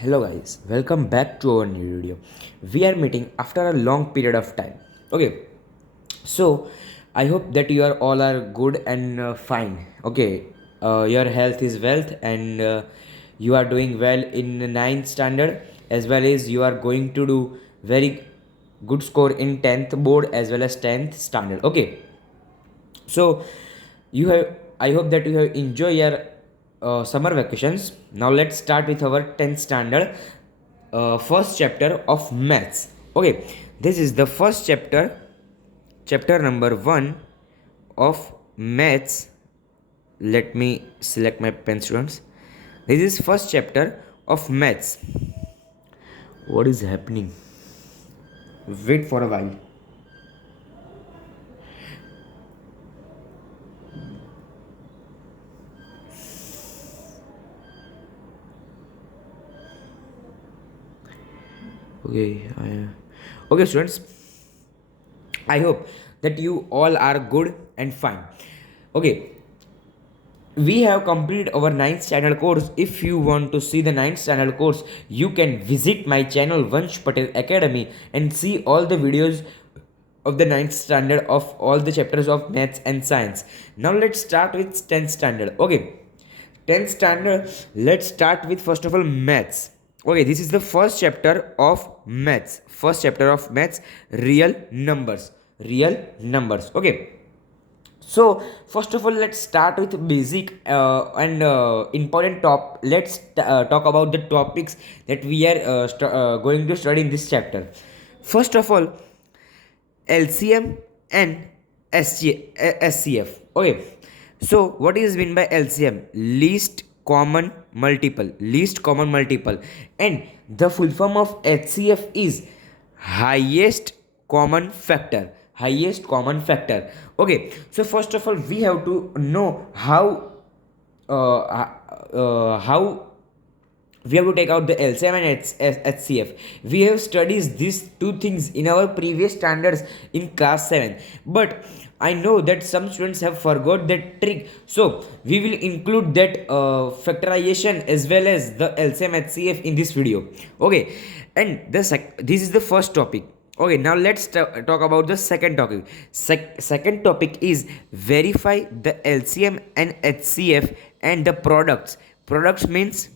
Hello guys, welcome back to our new video. We are meeting after a long period of time. Okay, so I hope that you are all are good and fine. Okay, your health is wealth and you are doing well in the ninth standard as well as you are going to do very good score in 10th board as well as 10th standard. Okay, so you have I hope that you have enjoyed your summer vacations. Now let's start with our 10th standard first chapter of maths. Okay, this is the first chapter, chapter number 1 of maths. Let me select my pen, students. This is first chapter of maths. What is happening? Wait for a while. Okay, okay, students. I hope that you all are good and fine. Okay, we have completed our ninth standard course. If you want to see the ninth standard course, you can visit my channel Vansh Patel Academy and see all the videos of the ninth standard of all the chapters of maths and science. Now let's start with 10th standard. Okay, 10th standard, let's start with first of all maths. Okay, this is the first chapter of maths. First chapter of maths, real numbers. Real numbers. Okay, so first of all, let's start with basic and important top. Let's talk about the topics that we are going to study in this chapter. First of all, LCM and SCF. Okay, so what is mean by LCM? Least common multiple. Least common multiple, and the full form of HCF is highest common factor. Highest common factor. Okay, so first of all, we have to know how we have to take out the LCM and HCF. We have studied these two things in our previous standards in class 7, but I know that some students have forgot that trick, so we will include that factorization as well as the LCM HCF in this video. Okay, and this is the first topic. Okay, now let's talk about the second topic. Second topic is verify the LCM and HCF and the products. Products means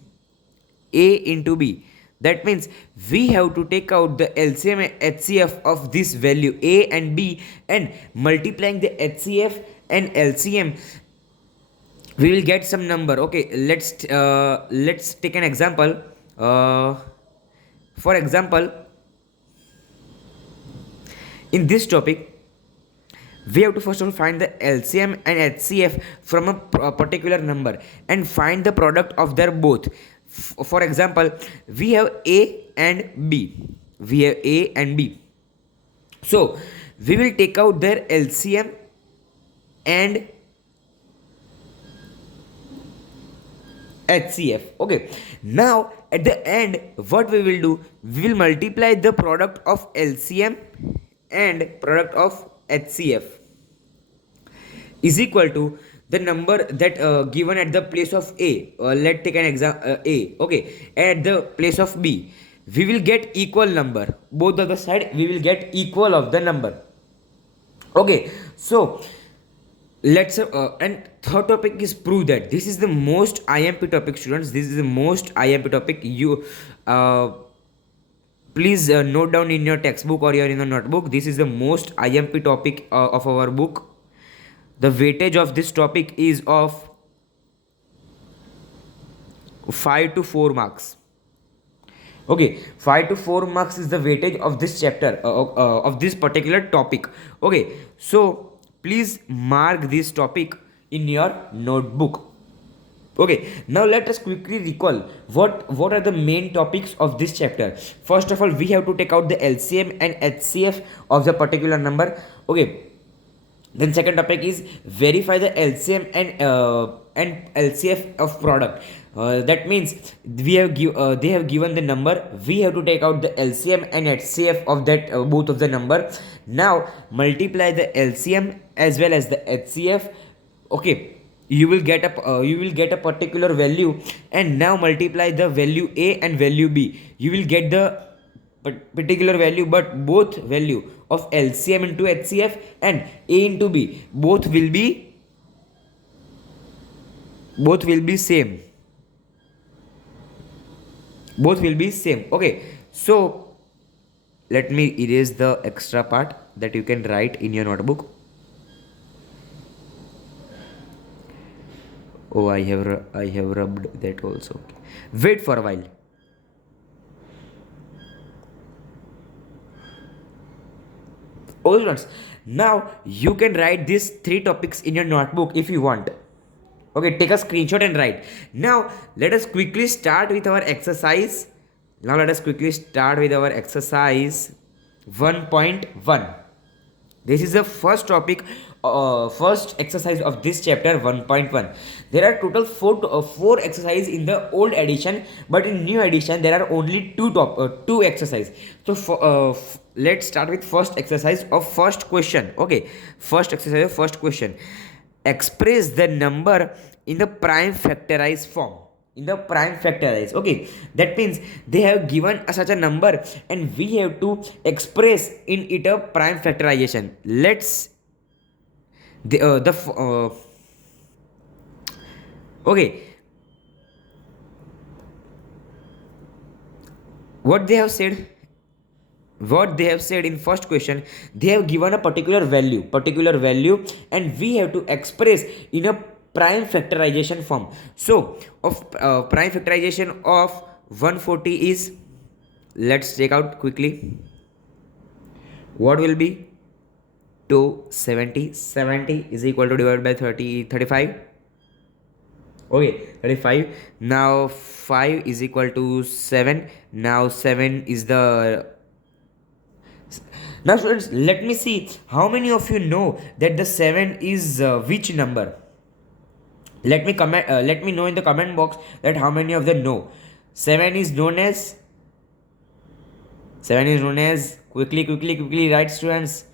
A into B. That means we have to take out the LCM and HCF of this value A and B, and multiplying the HCF and LCM we will get some number. Okay, let's take an example. For example, in this topic, we have to first of all find the LCM and HCF from a particular number and find the product of their both. For example, we have A and B. We have A and B. So we will take out their LCM and HCF. Okay. Now at the end, what we will do? We will multiply the product of LCM and product of HCF is equal to the number that given at the place of A. Let's take an example A. Okay, at the place of B, we will get equal number. Both of the side we will get equal of the number. Okay, so let's and third topic is prove that. This is the most IMP topic, students. This is the most IMP topic. You please note down in your textbook or in your notebook. This is the most IMP topic of our book. The weightage of this topic is of 5 to 4 marks. Okay, 5 to 4 marks is the weightage of this chapter of this particular topic. Okay, so please mark this topic in your notebook. Okay, now let us quickly recall what are the main topics of this chapter. First of all, we have to take out the LCM and HCF of the particular number. Okay, then second topic is verify the LCM and LCF of product. That means they have given the number. We have to take out the LCM and HCF of that both of the number. Now multiply the LCM as well as the HCF. Okay, you will get a particular value, and now multiply the value a and value b. You will get the particular value, but both value of LCM into HCF and a into b, both will be same. Both will be same. Okay, so let me erase the extra part that you can write in your notebook. Oh, I have rubbed that also. Wait for a while. Oh, students, now you can write these three topics in your notebook if you want. Okay, take a screenshot and write. Now let us quickly start with our exercise. Now let us quickly start with our exercise 1.1. This is the first topic, first exercise of this chapter 1.1. There are total four exercises in the old edition, but in new edition there are only two exercises. So let's start with first exercise of first question. Okay, first exercise of first question. Express the number in the prime factorized form. In the prime factorize. Okay, that means they have given us such a number and we have to express in it a prime factorization. Let's okay, what they have said, in first question, they have given a particular value, and we have to express in a prime factorization form. So of prime factorization of 140 is, let's check out quickly. What will be 270? 70 is equal to divided by 35. Okay, 35. Now 5 is equal to 7. Now 7 is the... Now students, let me see how many of you know that the 7 is which number. Let me know in the comment box that how many of them know. 7 is known as quickly write, students.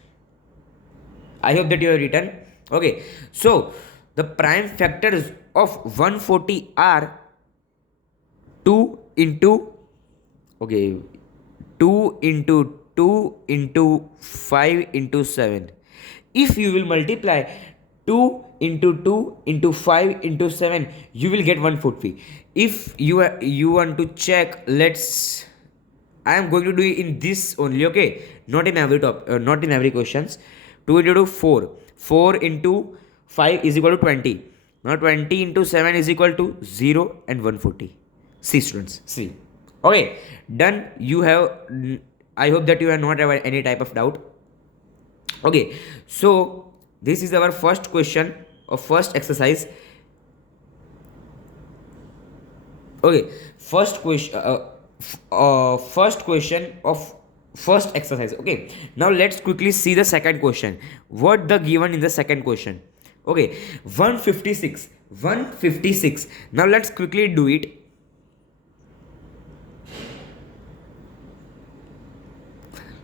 I hope that you have written. Okay, so the prime factors of 140 are 2 into 2 into 2 into 5 into 7. If you will multiply 2 into 2 into 5 into 7, you will get 140. If you want to check, I am going to do it in this only. Okay, not in every questions. 2 into 2, 4. 4 into 5 is equal to 20. Now 20 into 7 is equal to 0 and 140. See students, see. Okay, done. I hope that you have not have any type of doubt. Okay, so this is our first question of first exercise. Okay, first question of first exercise. Okay, now let's quickly see the second question. What the given in the second question? Okay, 156. Now let's quickly do it.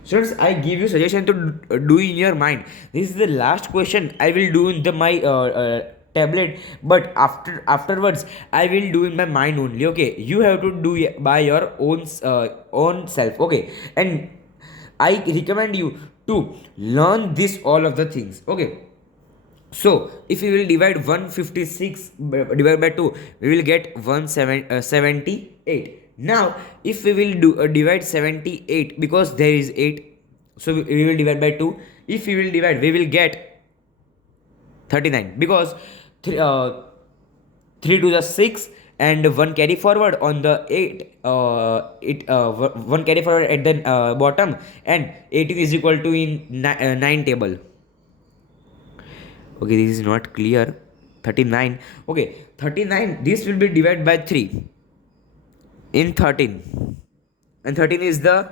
Students, I give you suggestion to do in your mind. This is the last question I will do in my tablet, but afterwards I will do in my mind only. Okay, you have to do it by your own self. Okay, and I recommend you to learn this all of the things. Okay, so if we will divide 156 divided by 2, we will get 78. Now if we will divide 78, because there is 8, so we will divide by 2. If we will divide, we will get 39, because 3 to the 6 and 1 carry forward on the 8, 1 carry forward at the bottom, and 18 is equal to in 9 table. Okay, this is not clear. 39. Okay, 39, this will be divided by 3 in 13, and 13 is the,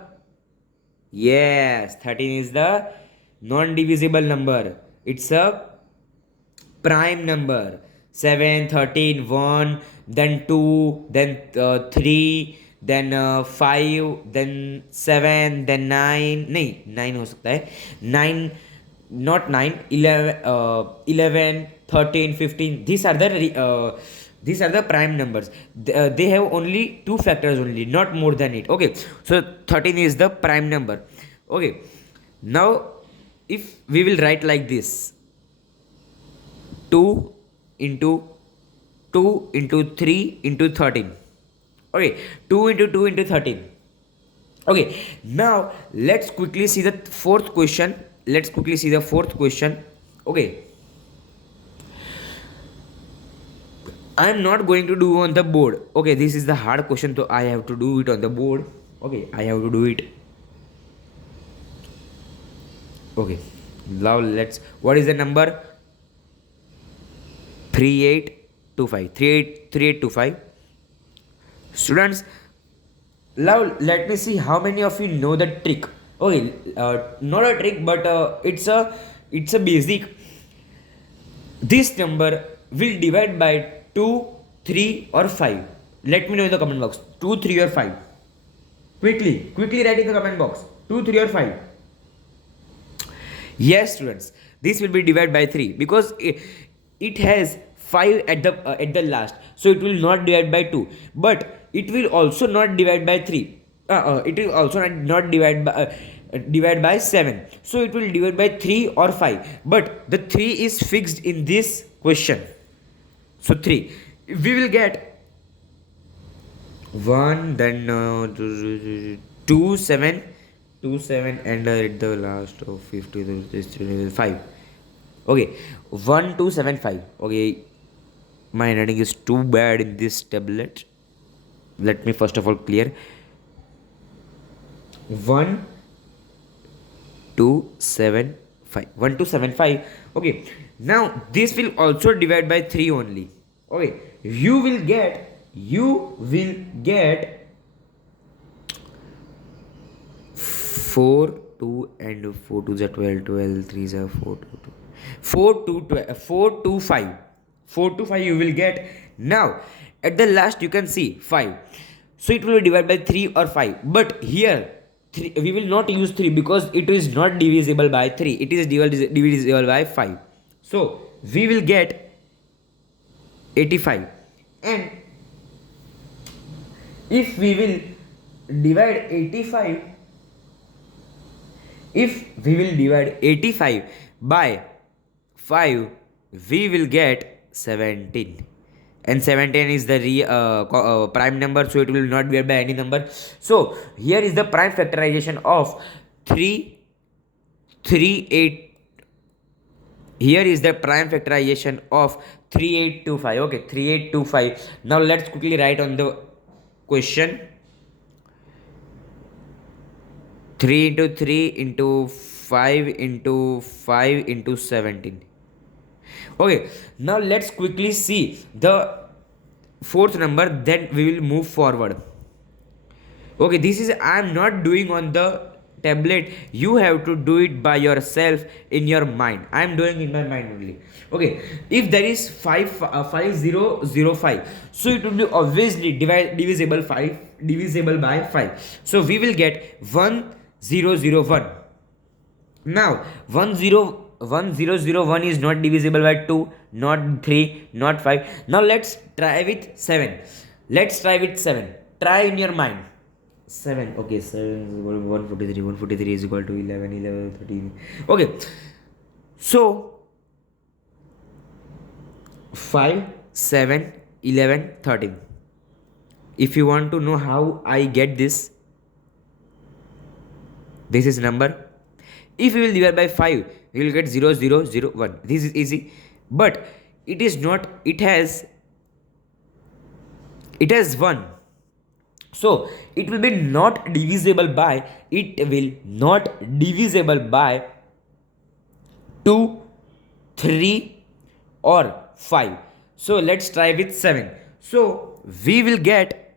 yes, 13 is the non-divisible number. It's a prime number. 7, 13, 1, then 2, then 3, then 5, then 7, then 9. नहीं, 9 हो सकता है. 9 not 9, 11, 11, 13, 15. These are the prime numbers. They have only two factors only, not more than it. Okay, so 13 is the prime number. Okay, now if we will write like this, 2 into 2 into 3 into 13. Okay, 2 into 2 into 13. Okay, now let's quickly see the fourth question. Okay, I am not going to do on the board. Okay, this is the hard question, so I have to do it on the board. Okay, I have to do it. Okay, now let's. What is the number? 3825. 3825. Students, now let me see how many of you know the trick. Okay, not a trick, but it's a basic. This number will divide by 2, 3 or 5. Let me know in the comment box. 2, 3 or 5. Quickly write in the comment box. 2, 3 or 5. Yes, students. This will be divided by 3 because it has 5 at the last. So it will not divide by 2. But it will also not divide by 3. It will also not divide by 7. So it will divide by 3 or 5. But the 3 is fixed in this question. So 3. We will get 1, then 2, 7, 2, 7, and at the last of 50, 5. Okay, 1, 2, 7, 5. Okay, my handwriting is too bad in this tablet. Let me first of all clear. 1, 2, 7, 5. 1, 2, 7, 5. Okay, now this will also divide by 3 only. Okay, you will get 4, 2 and 4 2 are 12, 12 3 are 4, 2, 2. 4 2 12, 4 2 5. 4 to 5 you will get. Now at the last you can see 5. So it will be divided by 3 or 5. But here we will not use 3 because it is not divisible by 3. It is divisible by 5. So we will get 85. And if we will divide 85 by 5, we will get 17. And 17 is the prime number, so it will not be by any number. So here is the prime factorization of 8. Here is the prime factorization of 3825. Okay, 3825. Now let's quickly write on the question. 3 into 3 into 5 into 5 into 17. Okay, now let's quickly see the fourth number, then we will move forward. Okay, this is I am not doing on the tablet. You have to do it by yourself in your mind. I am doing in my mind only. Okay, if there is 5005, so it will be obviously divisible by 5. So we will get 1001. Now 1001 is not divisible by 2, not 3, not 5. Now let's try with 7. Try in your mind. 7. Okay, 7 is equal to 143. 143 is equal to 11, 11, 13. Okay, so 5, 7, 11, 13. If you want to know how I get this is number. If you will divide by 5, you will get 0, 0, 0, 1. This is easy. But it is not, it has 1. So it will be not divisible by 2, 3 or 5. So let's try with 7. So we will get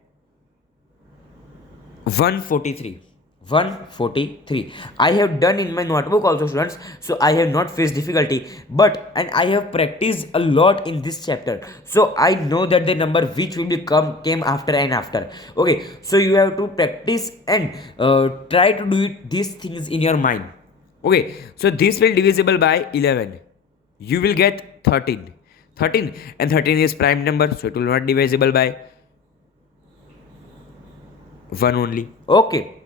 143. I have done in my notebook also, students, so I have not faced difficulty, and I have practiced a lot in this chapter, so I know that the number which will came after and after. Okay, so you have to practice and try to do these things in your mind. Okay, so this will divisible by 11. You will get 13. 13 and 13 is prime number, so it will not divisible by 1 only. Okay,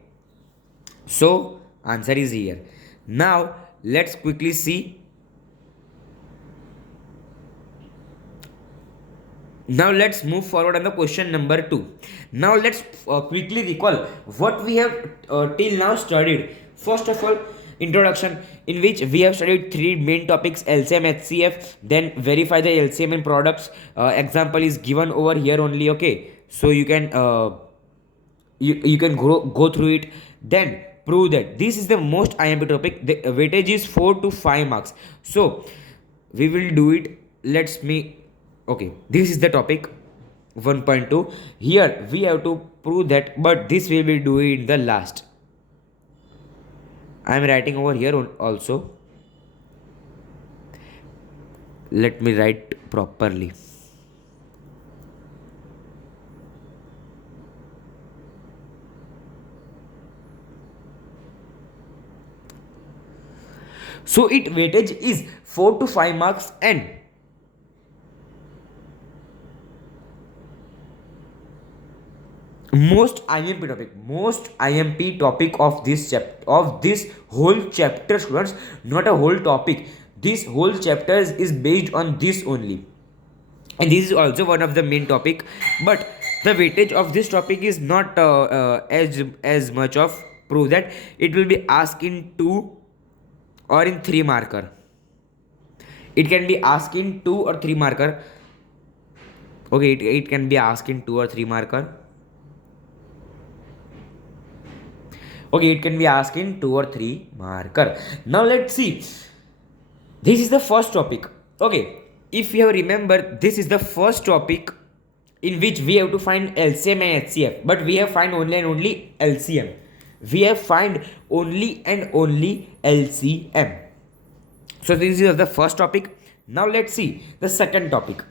so answer is here. Now let's quickly see. Now let's move forward on the question number 2. Now let's quickly recall what we have till now studied. First of all, introduction, in which we have studied three main topics: LCM, HCF, then verify the LCM in products. Example is given over here only. Okay, so you can you can go through it. Then prove that this is the most IMP topic. The weightage is 4 to 5 marks. So we will do it. Let's me. Okay, this is the topic 1.2. Here we have to prove that, but this we will do it in the last. I am writing over here also. Let me write properly. So it weightage is 4 to 5 marks, and most IMP topic of this chapter, of this whole chapter, students, not a whole topic. This whole chapter is based on this only, and this is also one of the main topic. But the weightage of this topic is not as much of prove that it will be asked in 2 or in 3 marker. It can be asked in 2 or 3 marker. Okay, it can be asked in 2 or 3 marker. Okay, it can be asked in 2 or 3 marker. Now let's see. This is the first topic. Okay, if you have remember, this is the first topic in which we have to find LCM and HCF, but we have find only and only LCM. We have find only and only LCM. So this is the first topic. Now let's see the second topic.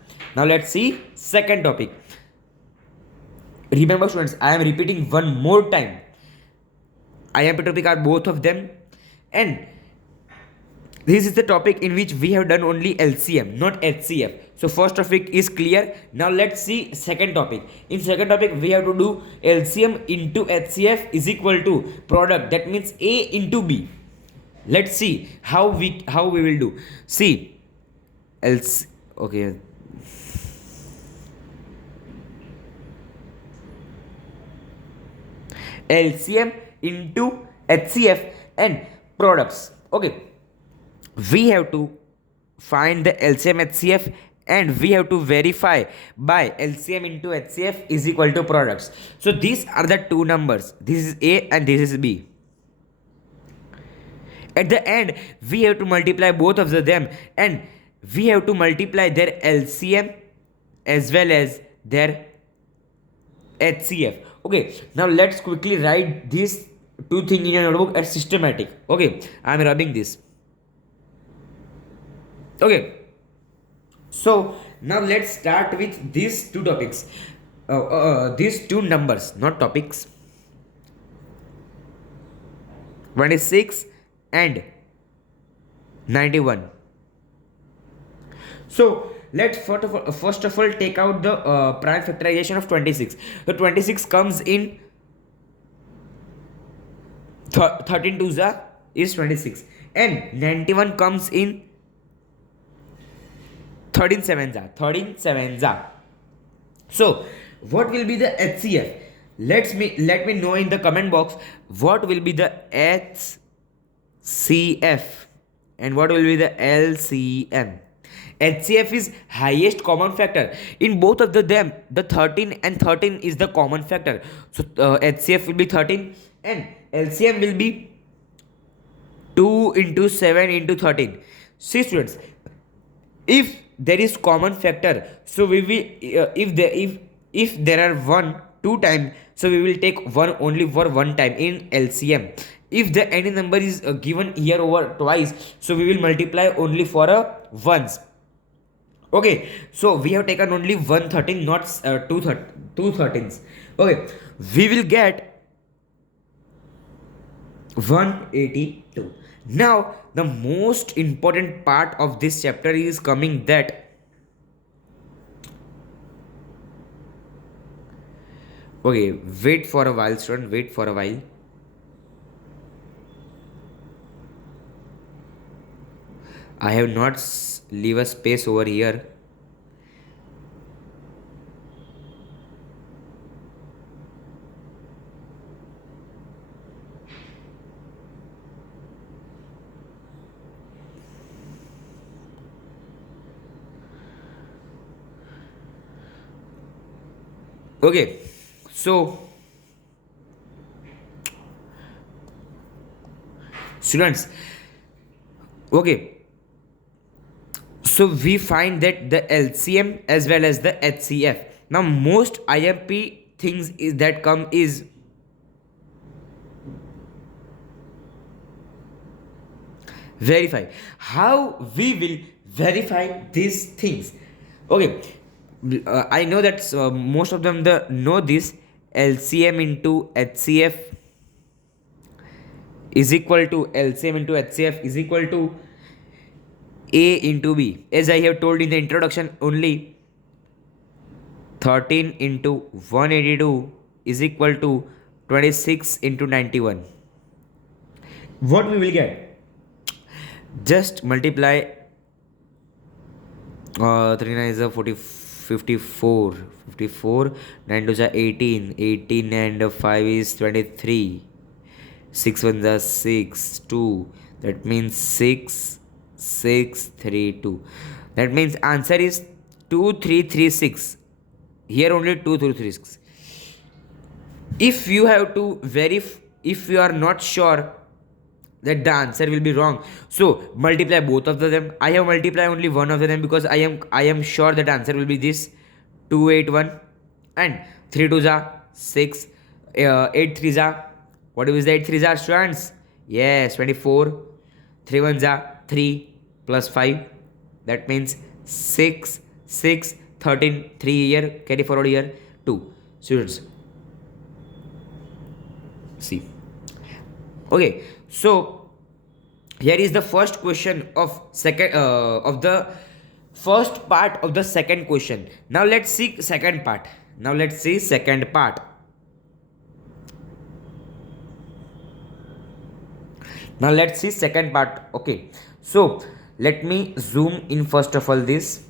Remember, students, I am repeating one more time. IMP topic are both of them, and this is the topic in which we have done only LCM, not HCF. So first topic is clear. Now let's see second topic. In second topic we have to do LCM into HCF is equal to product. That means A into B. Let's see how we will do. See, okay. LCM into HCF and products. Okay, we have to find the LCM HCF, and we have to verify by LCM into HCF is equal to products. So these are the two numbers. This is A and this is B. At the end we have to multiply both of them, and we have to multiply their LCM as well as their HCF. Okay, now let's quickly write these two things in your notebook as systematic. Okay, I am rubbing this. Okay, so now let's start with these two topics, these two numbers, not topics, 26 and 91. So let's first of all take out the prime factorization of 26. So 26 comes in 13 2s is 26, and 91 comes in 13 7s. So what will be the HCF? Let me know in the comment box what will be the HCF and what will be the LCM. HCF is highest common factor. In both of them, the 13 and 13 is the common factor. So HCF will be 13 and LCM will be 2 into 7 into 13. See, students, if there is common factor, so we will if there are 1 2 times, so we will take 1 only for 1 time in LCM. If the any number is given here over twice, so we will multiply only for ones. Okay, so we have taken only 113, not two 13s. Okay, we will get 182. Now, the most important part of this chapter is coming, that okay, wait for a while, student, wait for a while. I have not leave a space over here. Okay, so students, okay, so we find that the LCM as well as the HCF. Now, most IMP things is that come is verify. How we will verify these things? Okay, I know that most of them know this. LCM into HCF is equal to LCM into HCF is equal to A into B. As I have told in the introduction only, 13 into 182 is equal to 26 into 91. What we will get? Just multiply 3 9 is a 40, 54, 54, 9 to is 18, 18 and 5 is 23, 6 1 is 6, 2, that means 6, 6, 3, 2. That means answer is 2336. Here only 2336. If you have to verify, if you are not sure that the answer will be wrong, so multiply both of them. I have multiplied only one of them because I am sure that answer will be this 281 and 3 2 are 6, 8 3 are, what is the 8 3 are, students? Yes, 24, 3 1 are 3 plus 5, that means 6 6 13, 3 here, carry forward here 2. Students, see, okay, so here is the first question of second of the first part of the second question. Now let's see second part. Now let's see second part. Now let's see second part. Okay, so let me zoom in first of all this.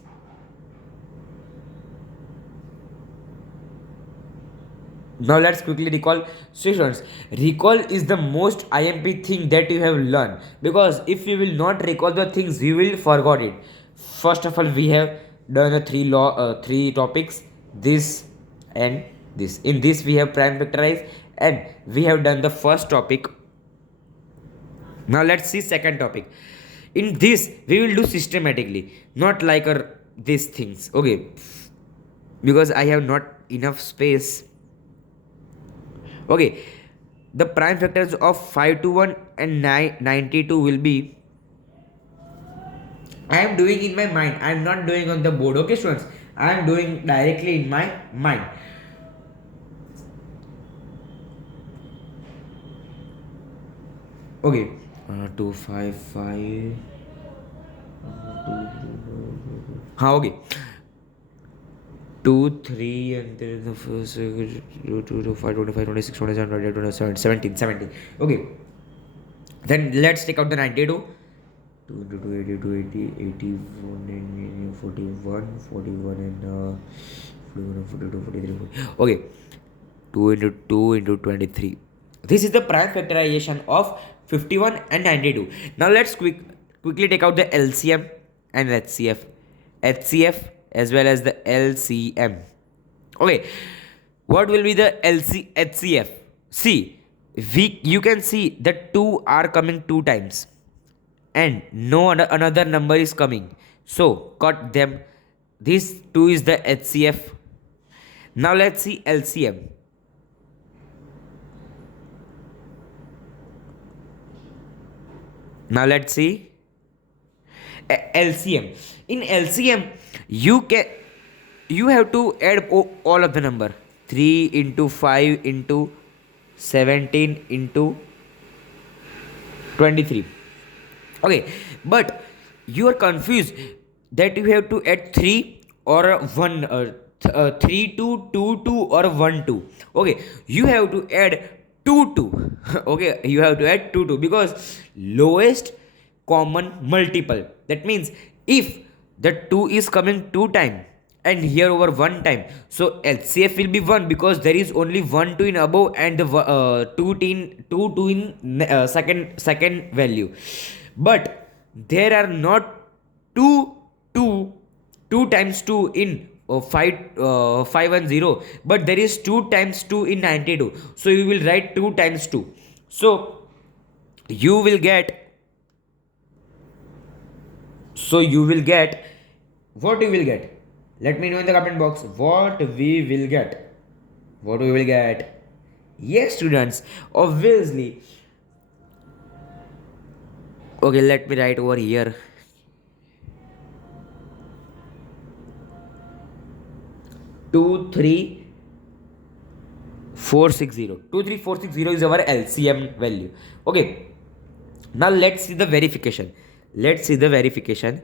Now let's quickly recall. Students, recall is the most IMP thing that you have learned, because if you will not recall the things, you will forget it. First of all, we have done a three topics, this and this. In this we have prime factorize and we have done the first topic. Now let's see second topic. In this we will do systematically, not like these things. Okay, because I have not enough space. Okay, the prime factors of 521 and 92 will be, I am doing in my mind. I am not doing on the board. Okay, students, I am doing directly in my mind. Okay, 255. Okay. 2, 3, and then the first 2, 5, 25, 26, 27, 28, 27, 17, 17. Okay. Then let's take out the 92. 2 into 2, 82, 80, 81, and 41, 41, and 41, 42, 43, 40. Okay. 2 into 2 into 23. This is the prime factorization of 51 and 92. Now let's quickly take out the LCM and HCF. HCF as well as the LCM. Okay, what will be the HCF? See, you can see that 2 are coming 2 times and no another number is coming, so cut them. This 2 is the HCF. Now let's see LCM. Now let's see LCM. In LCM, you have to add all of the number. 3 into 5 into 17 into 23. Okay, but you are confused that you have to add 3 or 1, 3 2 2 2 or 1 2. Okay, you have to add 2 2. Okay, you have to add 2 2 because lowest common multiple. That means if the 2 is coming 2 time and here over 1 time, so LCF will be 1 because there is only 1 2 in above and the 2 in second value. But there are not 2 2 2 times 2 in 510, but there is 2 times 2 in 92, so you will write 2 times 2. So you will get you will get what you will get. Let me know in the comment box what we will get. What we will get. Yes, students, obviously. Okay, let me write over here. 23460. 23460 is our LCM value. Okay. Now let's see the verification. Let's see the verification.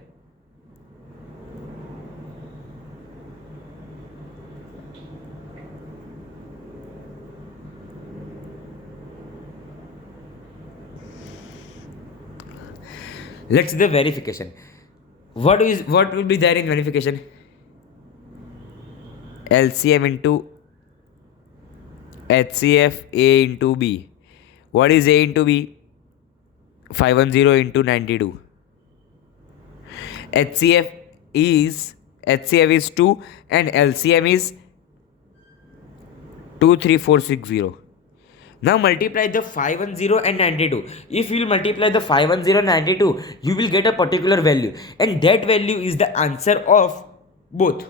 Let's see the verification. What will be there in verification? LCM into HCF A into B. What is A into B? 510 into 92. HCF is 2 and LCM is 23460. Now multiply the 510 and 92. If you will multiply the 510 and 92, you will get a particular value, and that value is the answer of both.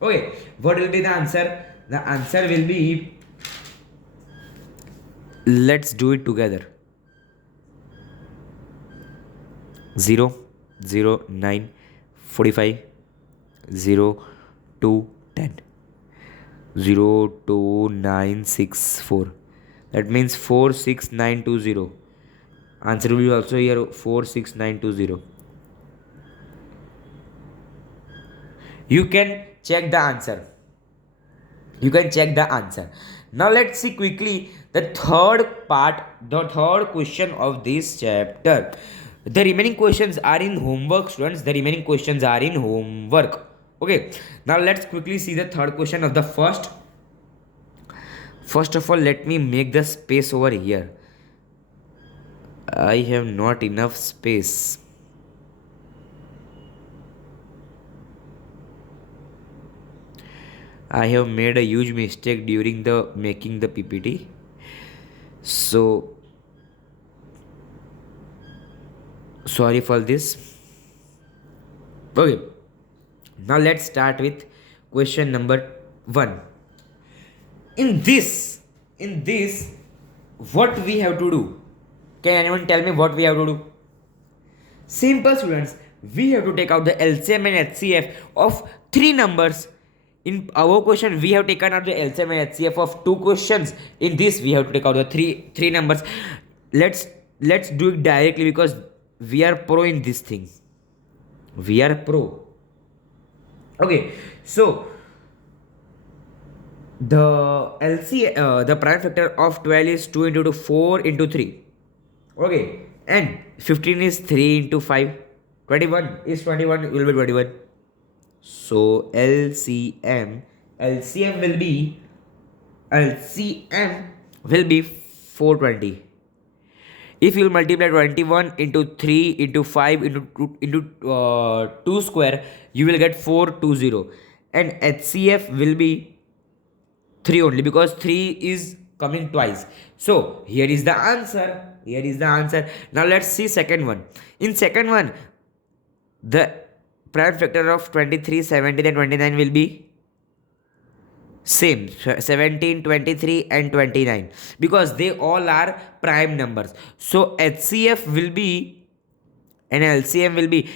Okay, what will be the answer? The answer will be, let's do it together. 0 0 9 45 0 2 10 0 2 9 6 4. That means 46920. Answer will be also here 46920. You can check the answer. Now let's see quickly the third question of this chapter. The remaining questions are in homework, students. Okay. Now let's quickly see the third question of the first. First of all, let me make the space over here. I have not enough space. I have made a huge mistake during the making the PPT. So sorry for this. Okay. Now let's start with question number 1. In this, what we have to do? Can anyone tell me what we have to do? Simple, students. We have to take out the LCM and HCF of 3 numbers. In our question, we have taken out the LCM and HCF of 2 questions. In this, we have to take out the three numbers. Let's do it directly because we are pro in this thing. We are pro. Okay, so the prime factor of 12 is 2 into 2, 4 into 3. Okay, and 15 is 3 into 5. 21 is 21, will be 21. So LCM will be 420. If you multiply 21 into 3 into 5 into 2 square, you will get 420. And HCF will be 3 only because 3 is coming twice. So here is the answer. Now let's see second one. In second one, the prime factor of 23, 17 and 29 will be same, 17, 23 and 29 because they all are prime numbers. So HCF will be and LCM will be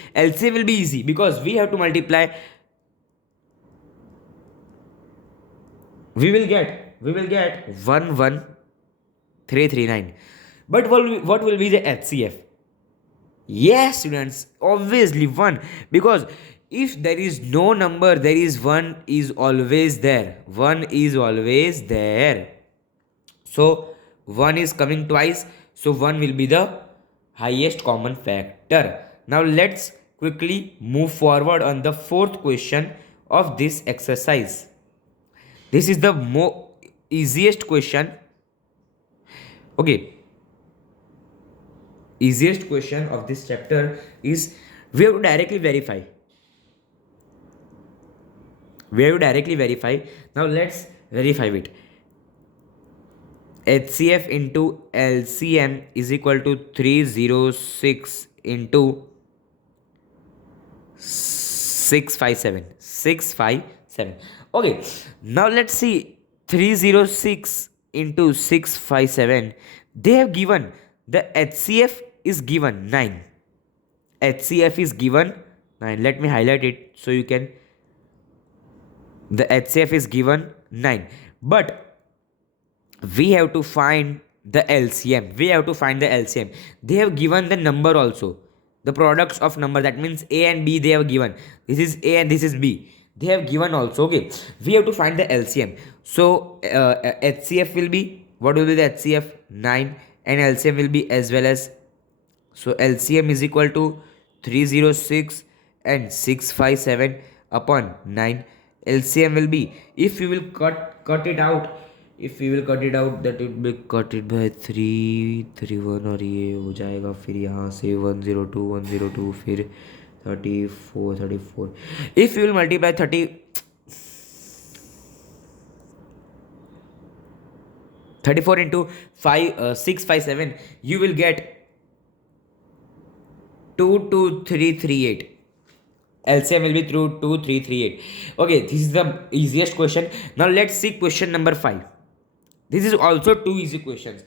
easy because we have to multiply. We will get 11339. But what will be the HCF? Yes, students, obviously 1. Because if there is no number, there is 1 is always there. 1 is always there. So 1 is coming twice. So 1 will be the highest common factor. Now let's quickly move forward on the fourth question of this exercise. This is the easiest question. Okay, easiest question of this chapter is we have to directly verify. Now let's verify it. HCF into LCM is equal to 306 into 657. 657. Okay, now let's see 306 into 657. They have given the HCF is given 9. HCF is given 9. Let me highlight it so you can. The HCF is given 9. But we have to find the LCM. They have given the number also. The products of number, that means A and B, they have given. This is A and this is B. They have given also. Okay. We have to find the LCM. So HCF will be, what will be the HCF? 9. And LCM will be as well as. So LCM is equal to 306 and 657 upon 9. LCM will be, if you will cut it out, that it will be cut it by 331 और ये हो जाएगा फिर यहाँ से 102 फिर 34. If you will multiply 34 into 657, you will get 22338. LCM will be through 2338. Okay, this is the easiest question. Now let's see question number 5. This is also two easy questions.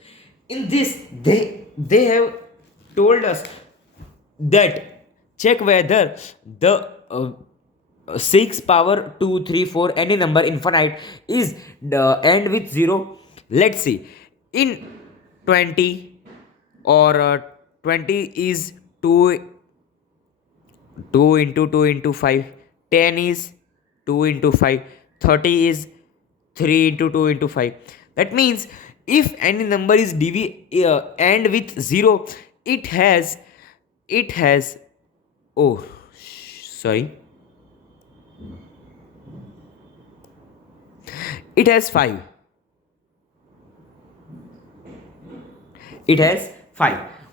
In this, they have told us that check whether the 6 power 2, 3, 4, any number infinite is end with 0. Let's see. In 20 or 20 is 2 into 2 into 5. 10 is 2 into 5. 30 is 3 into 2 into 5. That means if any number is end with 0, it has oh sorry, it has 5.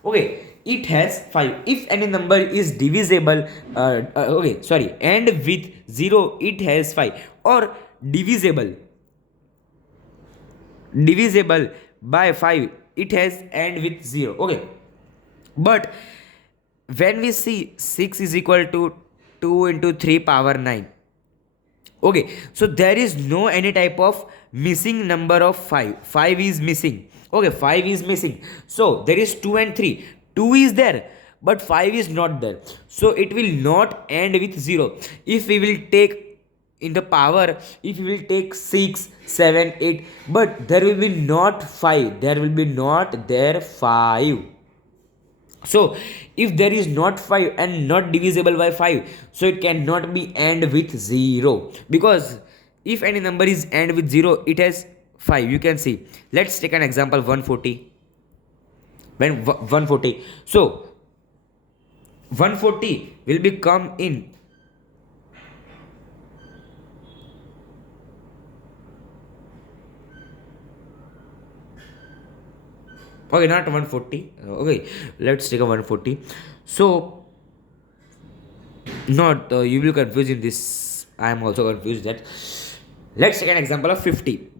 Okay, it has 5. If any number is divisible, end with 0, it has 5. Or divisible by 5, it has end with 0. Okay, but when we see 6 is equal to 2 into 3 power 9. Okay, so there is no any type of missing number of 5. 5 is missing. Okay, 5 is missing. So there is 2 and 3. 2 is there, but 5 is not there. So it will not end with 0. If we will take in the power, if we will take 6, 7, 8, but there will be not 5. There will be not there 5. So if there is not 5 and not divisible by 5, so it cannot be end with 0, because if any number is end with 0, it has 5. You can see, let's take an example, 140. When 140, so 140 will become in okay, not 140. Okay, let's take a 140. So not you will confuse in this. I am also confused that. Let's take an example of 50.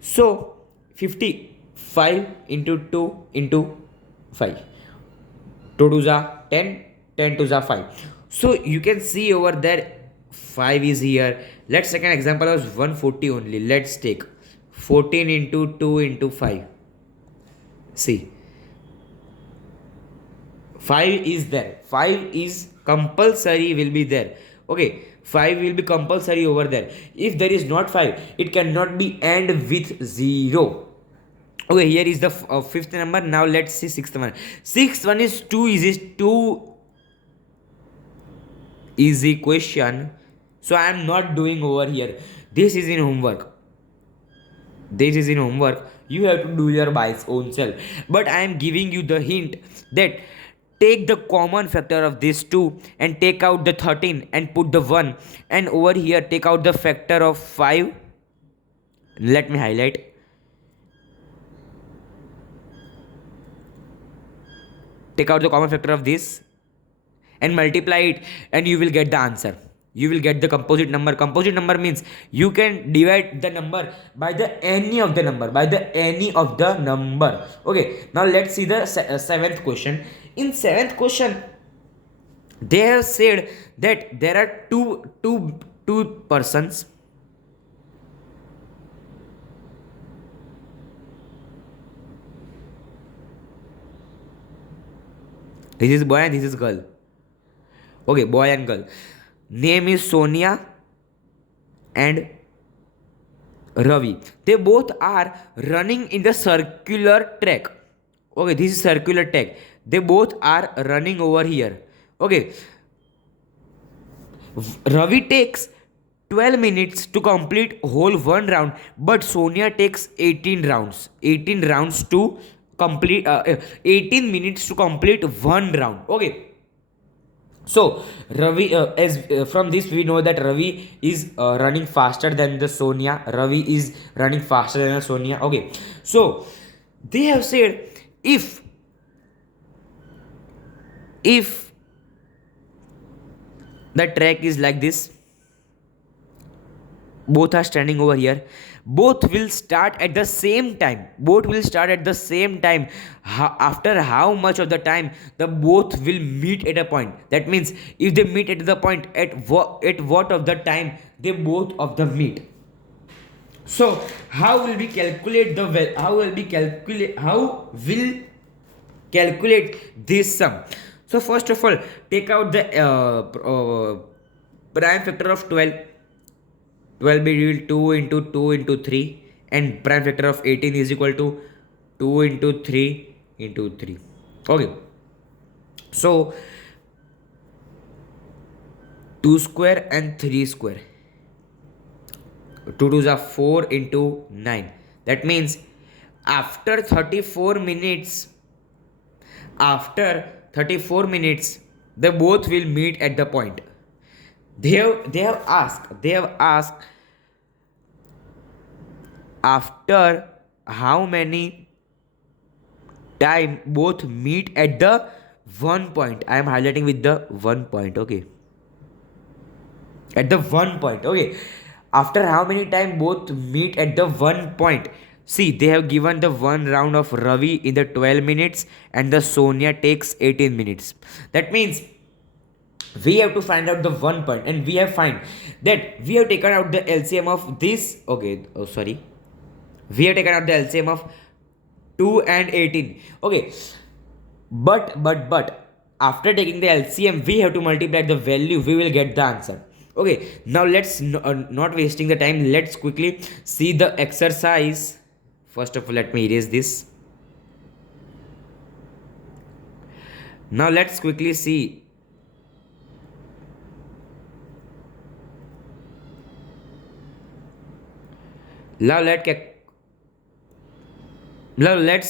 So 55 into 2 into 5. 2 to the 10, 10 to the 5. So you can see over there 5 is here. Let's take an example of 140 only. Let's take 14 into 2 into 5. See, 5 is there. 5 is compulsory will be there. Okay, 5 will be compulsory over there. If there is not 5, it cannot be end with 0. Okay, here is the fifth number. Now let's see sixth one. Sixth one is too easy. Too easy question. So I am not doing over here. This is in homework. This is in homework. You have to do your by own self. But I am giving you the hint that take the common factor of these two and take out the 13 and put the 1. And over here take out the factor of 5. Let me highlight. Take out the common factor of this and multiply it, and you will get the answer. You will get the composite number. Composite number means you can divide the number by the any of the number, okay. Now let's see the seventh question. In seventh question they have said that there are two persons. This is boy and this is girl. Okay, boy and girl. Name is Sonia and Ravi. They both are running in the circular track. Okay, this is circular track. They both are running over here. Okay. Ravi takes 12 minutes to complete whole one round, but Sonia takes 18 rounds. 18 rounds to complete 18 minutes to complete one round. Okay. So Ravi, as from this we know that Ravi is running faster than the Sonia. Ravi is running faster than the Sonia. Okay, so they have said if the track is like this, both are standing over here, both will start at the same time. After how much of the time the both will meet at a point? That means if they meet at the point at what of the time they both of them meet. So how will we calculate this sum? So first of all, take out the prime factor of 12. 12 will be 2 into 2 into 3, and prime factor of 18 is equal to 2 into 3 into 3. Okay, so 2 square and 3 square. 2 2s are 4 into 9. That means after 34 minutes, they both will meet at the point. They have asked after how many time both meet at the one point. I am highlighting with the 1 point. Okay, at the 1 point. Okay, after how many time both meet at the 1 point. See, they have given the one round of Ravi in the 12 minutes and the Sonia takes 18 minutes. That means we have to find out the 1 point, and we have find that we have taken out the LCM of this. Okay, oh sorry, we have taken out the LCM of 2 and 18. Okay, but after taking the LCM we have to multiply the value, we will get the answer. Okay, now let's not wasting the time, let's quickly see the exercise. First of all, let me erase this. Now let's quickly see. Now let's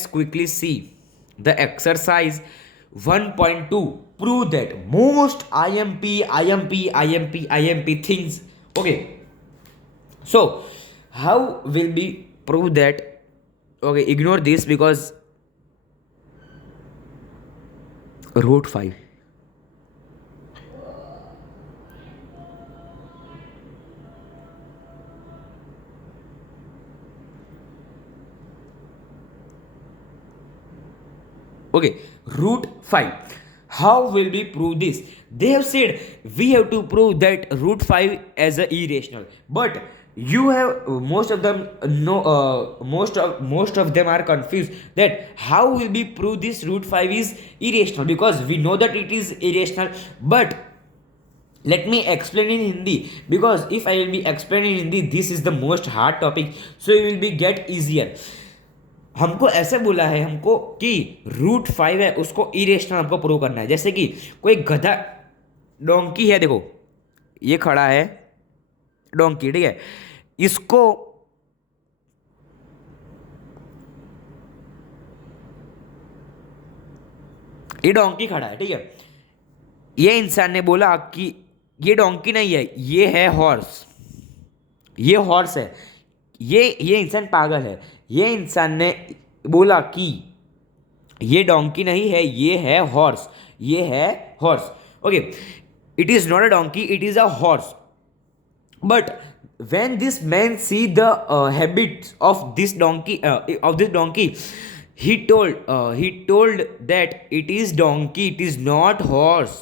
quickly see the exercise 1.2. Prove that most IMP things. Okay, so how will we prove that? Okay, ignore this because root 5. Okay, root 5. How will we prove this? They have said we have to prove that root 5 as a irrational, but you have most of them most of them are confused that how will we prove this root 5 is irrational, because we know that it is irrational. But let me explain in Hindi, because if I will be explaining in Hindi, this is the most hard topic, so it will be get easier. हमको ऐसे बोला है हमको कि root 5 है उसको irrational हमको prove करना है। जैसे कि कोई गधा डोंकी है, देखो ये खड़ा है डोंकी, ठीक है, इसको ये डोंकी खड़ा है, ठीक है, ये इंसान ने बोला कि ये डोंकी नहीं है, ये है हॉर्स, ये हॉर्स है। ये इंसान पागल है। ये इंसान ने बोला कि ये डोंकी नहीं है, ये है हॉर्स, ये है horse. Okay, it is not a donkey, it is a horse. But when this man see the habits of this donkey, he told that it is donkey, it is not horse.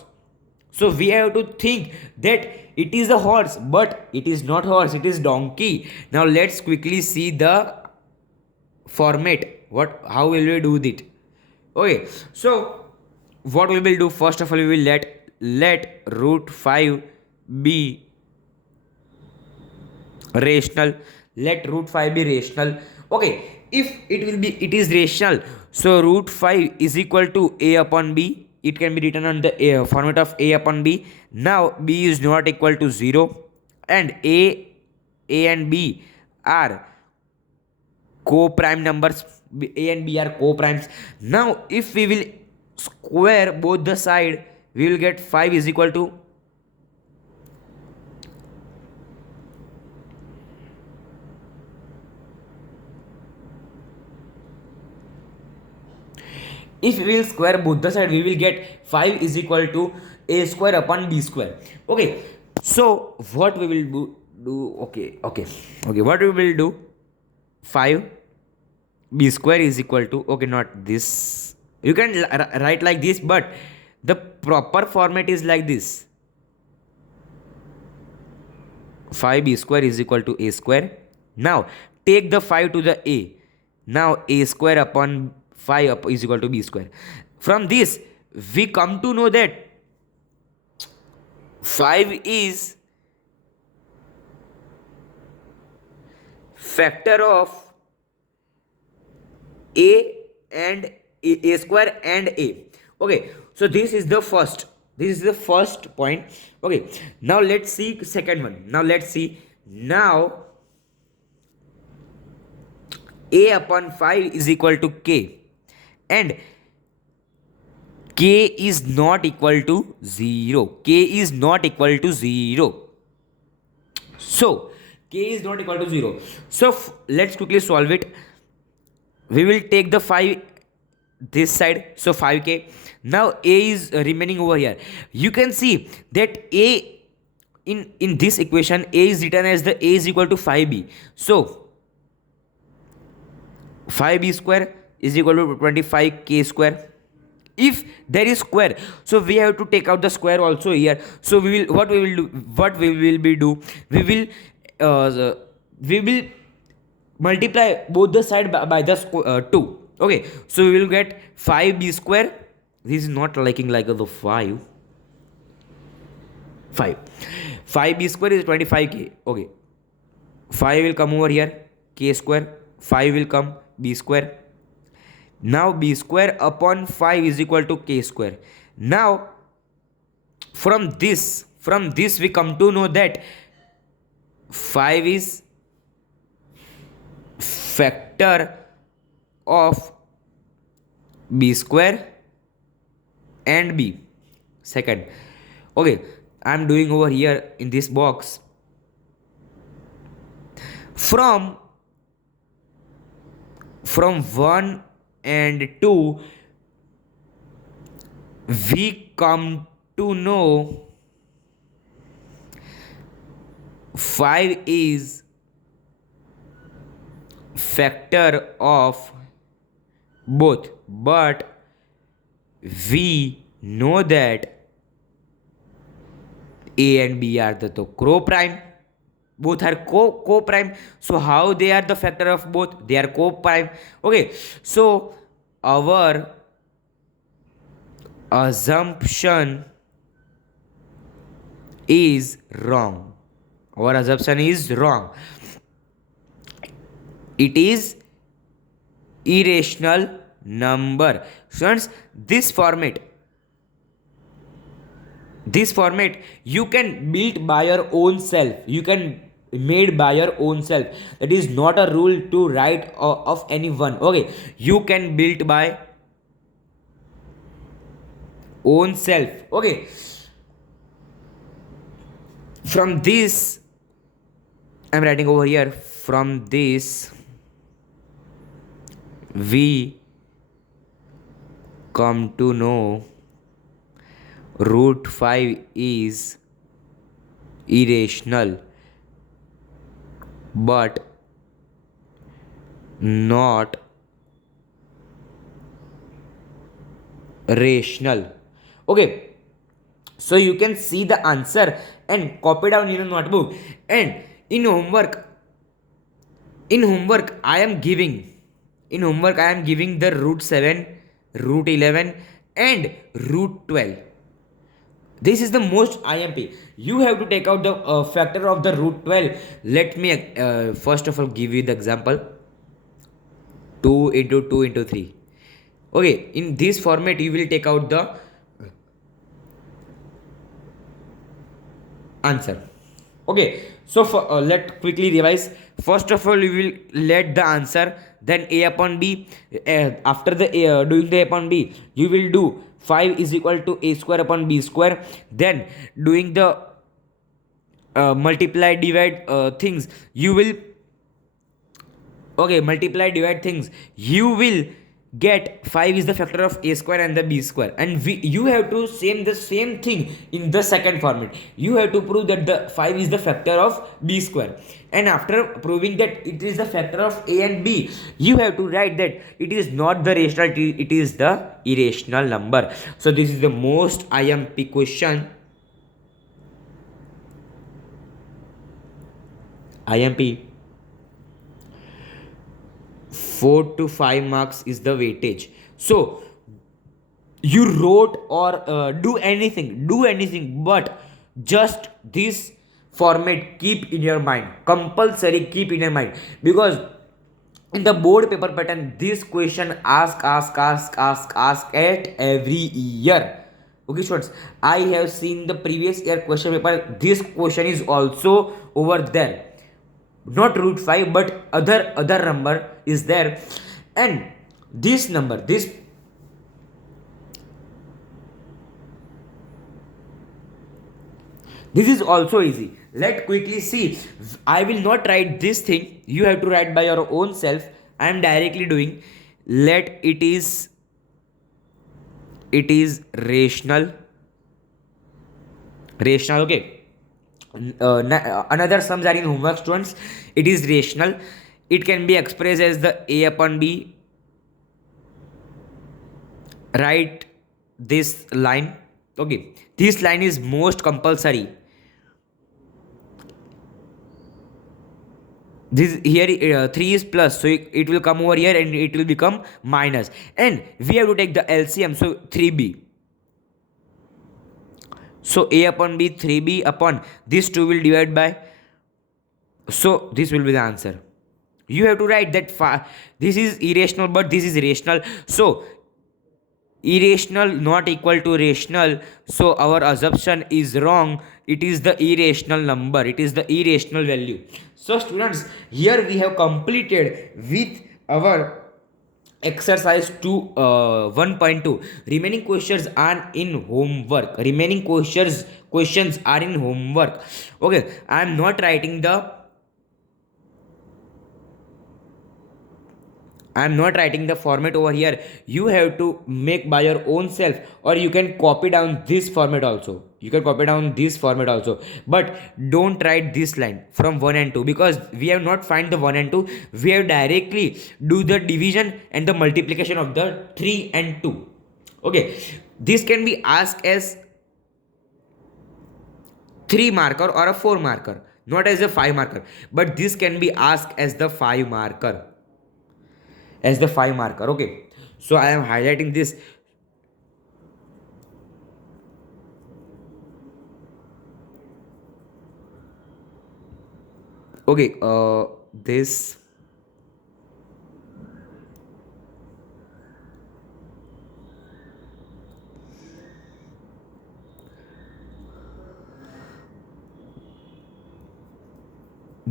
So we have to think that it is a horse, but it is not horse, it is donkey. Now let's quickly see the format. How will we do it? Okay, so what we will do, first of all, we will let root 5 be rational. Let root 5 be rational. Okay, if it is rational, so root 5 is equal to a upon b. It can be written on the format of a upon b. Now b is not equal to 0, and a and b are co-prime numbers. A and b are co-primes. Now if we will square both the side, we will get 5 is equal to, if we will square both the side, we will get 5 is equal to a square upon b square. Okay, so what we will do, okay, what we will do, 5 b square is equal to, okay, not this, you can write like this, but the proper format is like this: 5b square is equal to a square. Now take the 5 to the a. Now a square upon 5 is equal to b square. From this we come to know that 5 is factor of a and a square and a. Okay, so this is the first point. Okay, now let's see second one. Now let's see, now a upon 5 is equal to k, and k is not equal to 0. K is not equal to 0. So k is not equal to 0. So let's quickly solve it. We will take the 5 this side, so 5k. Now a is remaining over here. You can see that a in this equation, a is written as the a is equal to 5b. So 5b square is equal to 25k square. If there is square, so we have to take out the square also here. So what we will be do, we will multiply both the side by the 2. Okay, so we will get 5b square. This is not liking like the 5 5b square is 25k. Okay, 5 will come over here, k square, 5 will come, b square. Now b square upon 5 is equal to k square. Now from this we come to know that 5 is factor of b square and b. Second, okay, I'm doing over here in this box, from 1 and 2 we come to know 5 is factor of both, but we know that a and b are the co-prime. Both are co-prime. So how they are the factor of both? They are co-prime. Okay, so our assumption is wrong. Our assumption is wrong. It is irrational number. Students, this format you can build by your own self, you can made by your own self. That is not a rule to write of anyone. Okay, you can build by own self. Okay, from this I'm writing over here, from this we come to know root 5 is irrational but not rational. Okay, so you can see the answer and copy down in a notebook. And in homework, I am giving, the root 7, root 11 and root 12. This is the most IMP. You have to take out the factor of the root 12. Let me first of all give you the example. 2 into 2 into 3. Okay, in this format you will take out the answer. Okay, so let quickly revise. First of all, we will let the answer, then a upon b. After the doing the a upon b, you will do 5 is equal to a square upon b square. Then doing the multiply divide things, you will, okay, multiply divide things, you will get 5 is the factor of a square and the b square. And you have to same the same thing in the second format. You have to prove that the 5 is the factor of b square, and after proving that it is the factor of a and b, you have to write that it is not the rational, it is the irrational number. So this is the most IMP question. IMP 4 to 5 marks is the weightage. So you wrote or do anything, but just this format keep in your mind, compulsory keep in your mind, because in the board paper pattern this question ask at every year. Okay students, I have seen the previous year question paper, this question is also over there, not root 5 but other number is there. And this number, this is also easy. Let quickly see. I will not write this thing, you have to write by your own self. I am directly doing, let it is rational. Okay, another sums are in homework students. It is rational, it can be expressed as the a upon b. Write this line. Okay, this line is most compulsory. This here 3 is plus, so it will come over here and it will become minus, and we have to take the LCM, so 3b. So a upon b, 3b upon this 2 will divide by, so this will be the answer. You have to write that this is irrational but this is rational, so irrational not equal to rational, so our assumption is wrong. It is the irrational number, it is the irrational value. So students, here we have completed with our exercise 2 1.2. Remaining questions are in homework, questions are in homework. Okay, I am not writing the, I am not writing the format over here. You have to make by your own self, or you can copy down this format also. You can copy down this format also, but don't write this line from 1 and 2, because we have not find the 1 and 2. We have directly do the division and the multiplication of the 3 and 2. Okay, this can be asked as 3 marker or a 4 marker, not as a 5 marker, but this can be asked as the 5 marker, Okay, so I am highlighting this. Okay, this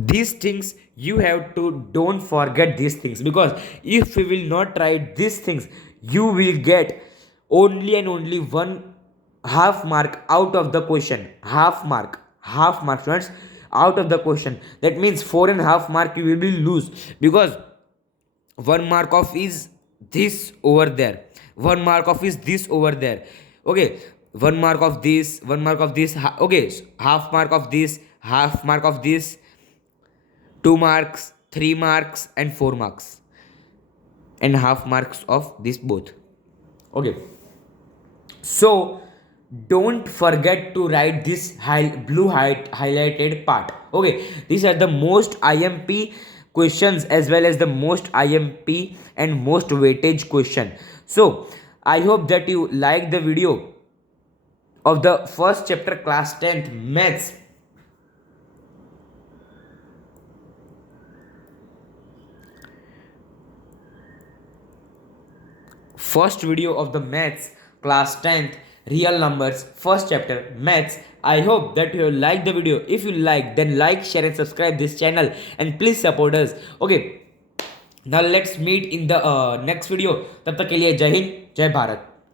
these things you have to don't forget these things, because if you will not write these things, you will get only and only one half mark out of the question. Half mark students, out of the question. That means 4.5 mark you will be lose, because 1 mark of is this over there, 1 mark of is this over there. Okay, 1 mark of this, 1 mark of this, okay, half mark of this, half mark of this, 2 marks, 3 marks, and 4 marks, and half marks of this both. Okay, so don't forget to write this highlighted part. Okay, these are the most IMP questions as well as the most IMP and most weightage question. So I hope that you like the video of the first chapter class 10th maths. First video of the maths class 10th real numbers first chapter maths. I hope that you like the video. If you like, then like, share and subscribe this channel, and please support us. Okay, now let's meet in the next video. तब तक के लिए जय हिंद, जय भारत.